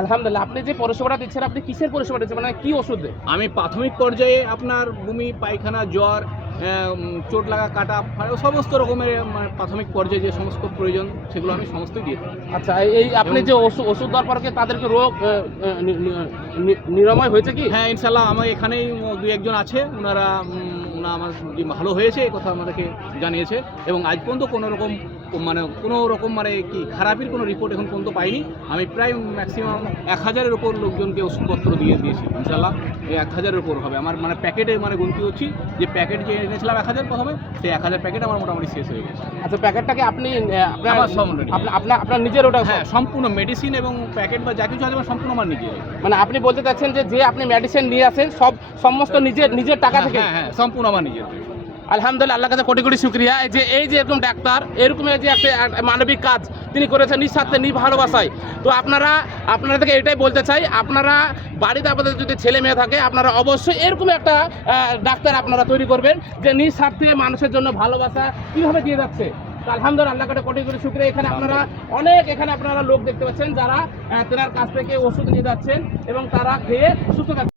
আলহামদুলিল্লাহ। আপনি যে পরিষেবাটা দিচ্ছেন, আপনি কিসের পরিষেবা দিচ্ছেন, মানে কি ওষুধ? আমি প্রাথমিক পর্যায়ে আপনার বমি, পায়খানা, জ্বর, চোট লাগা, কাটা, সমস্ত রকমের মানে প্রাথমিক পর্যায়ে যে সমস্ত প্রয়োজন সেগুলো আমি সমস্তই দিয়ে থাকি। আচ্ছা, এই আপনি যে ওষুধ দেওয়ার পরে কি তাদেরকে রোগ নিরাময় হয়েছে কি? হ্যাঁ, ইনশাল্লাহ আমার এখানেই দু একজন আছে, ওনারা আমার যে ভালো হয়েছে এই কথা আমাদেরকে জানিয়েছে এবং আজ পর্যন্ত কোনো রকম মানে কি খারাপের কোনো রিপোর্ট এখন পর্যন্ত পাইনি। আমি প্রায় ম্যাক্সিমাম 1000-এর ওপর লোকজনকে ওষুধপত্র দিয়েছি ইনশাল্লাহ। এই 1000-এর ওপর হবে আমার, মানে প্যাকেটে মানে গুনতি হচ্ছি যে প্যাকেট যে এনেছিলাম 1000 হবে, সেই 1000 প্যাকেট আমার মোটামুটি শেষ হয়ে গেছে। আচ্ছা, প্যাকেটটাকে আপনি আপনার নিজের ওটা? হ্যাঁ, সম্পূর্ণ মেডিসিন এবং প্যাকেট বা যা কিছু আছে আমার সম্পূর্ণ আমার নিজের। মানে আপনি বলতে চাচ্ছেন যে আপনি মেডিসিন নিয়ে আসেন সমস্ত নিজের টাকা থেকে? হ্যাঁ, সম্পূর্ণ আমার নিজের। আলহামদুলিল্লাহ, আল্লাহর কাছে কোটি কোটি শুকরিয়া। এই যে এরকম ডাক্তার, এরকম যে একটা মানবিক কাজ তিনি করেছেন নিঃস্বার্থে, ভালোবাসায়। তো আপনারা থেকে এটাই বলতে চাই, আপনারা বাড়িতে আপনাদের যদি ছেলে মেয়ে থাকে, আপনারা অবশ্যই এরকম একটা ডাক্তার আপনারা তৈরি করবেন যে নিঃস্বার্থে মানুষের জন্য ভালোবাসা কীভাবে দিয়ে যাচ্ছে। তো আলহামদুলিল্লাহ, আল্লাহর কাছে কোটি কোটি শুকরিয়া। এখানে আপনারা লোক দেখতে পাচ্ছেন যারা তেনার কাছ থেকে ওষুধ নিয়ে যাচ্ছেন এবং তারা খেয়ে সুস্থ থাকছেন।